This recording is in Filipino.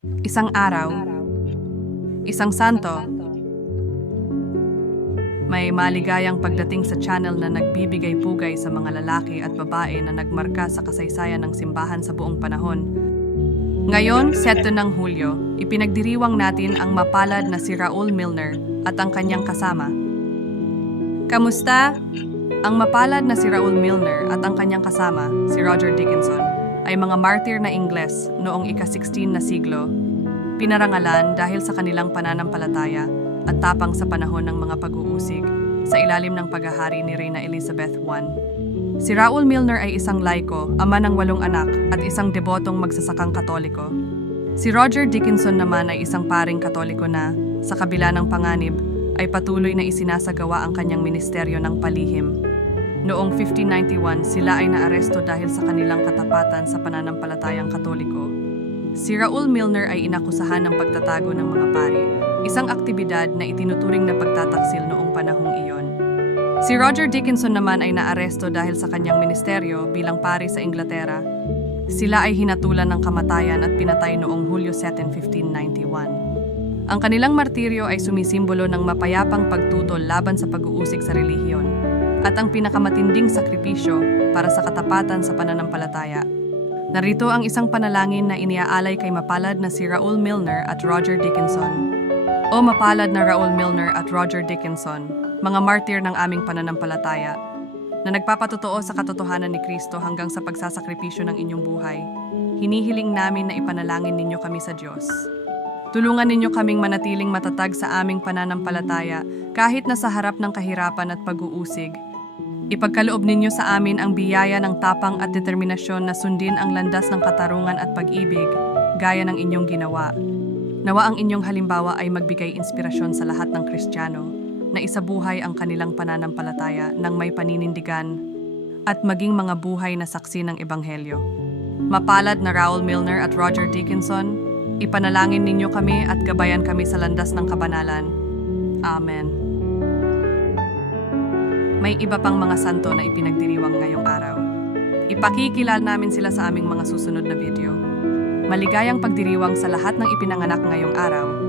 Isang araw, isang santo, may maligayang pagdating sa channel na nagbibigay pugay sa mga lalaki at babae na nagmarka sa kasaysayan ng simbahan sa buong panahon. Ngayon, 7 ng Hulyo, ipinagdiriwang natin ang mapalad na si Raul Milner at ang kanyang kasama. Kamusta? Ang mapalad na si Raul Milner at ang kanyang kasama, si Roger Dickinson, ay mga martyr na Ingles noong ika-16 na siglo, pinarangalan dahil sa kanilang pananampalataya at tapang sa panahon ng mga pag-uusig sa ilalim ng paghahari ni Reyna Elizabeth I. Si Raul Milner ay isang laiko, ama ng walong anak at isang debotong magsasakang katoliko. Si Roger Dickinson naman ay isang paring katoliko na, sa kabila ng panganib, ay patuloy na isinasagawa ang kanyang ministeryo ng palihim. Noong 1591, sila ay naaresto dahil sa kanilang katapatan sa pananampalatayang katoliko. Si Raul Milner ay inakusahan ng pagtatago ng mga pari, isang aktibidad na itinuturing na pagtataksil noong panahong iyon. Si Roger Dickinson naman ay naaresto dahil sa kanyang ministeryo bilang pari sa Inglaterra. Sila ay hinatulan ng kamatayan at pinatay noong Hulyo 7, 1591. Ang kanilang martiryo ay sumisimbolo ng mapayapang pagtutol laban sa pag-uusig sa relihiyon at ang pinakamatinding sakripisyo para sa katapatan sa pananampalataya. Narito ang isang panalangin na iniaalay kay mapalad na si Raul Milner at Roger Dickinson. O mapalad na Raul Milner at Roger Dickinson, mga martir ng aming pananampalataya, na nagpapatotoo sa katotohanan ni Kristo hanggang sa pagsasakripisyo ng inyong buhay, hinihiling namin na ipanalangin ninyo kami sa Diyos. Tulungan ninyo kaming manatiling matatag sa aming pananampalataya kahit na sa harap ng kahirapan at pag-uusig. Ipagkaloob ninyo sa amin ang biyaya ng tapang at determinasyon na sundin ang landas ng katarungan at pag-ibig, gaya ng inyong ginawa. Nawa ang inyong halimbawa ay magbigay inspirasyon sa lahat ng Kristiyano na isabuhay ang kanilang pananampalataya ng may paninindigan at maging mga buhay na saksi ng Ebanghelyo. Mapalad na Raul Milner at Roger Dickinson, ipanalangin ninyo kami at gabayan kami sa landas ng kabanalan. Amen. May iba pang mga santo na ipinagdiriwang ngayong araw. Ipakikilala namin sila sa aming mga susunod na video. Maligayang pagdiriwang sa lahat ng ipinanganak ngayong araw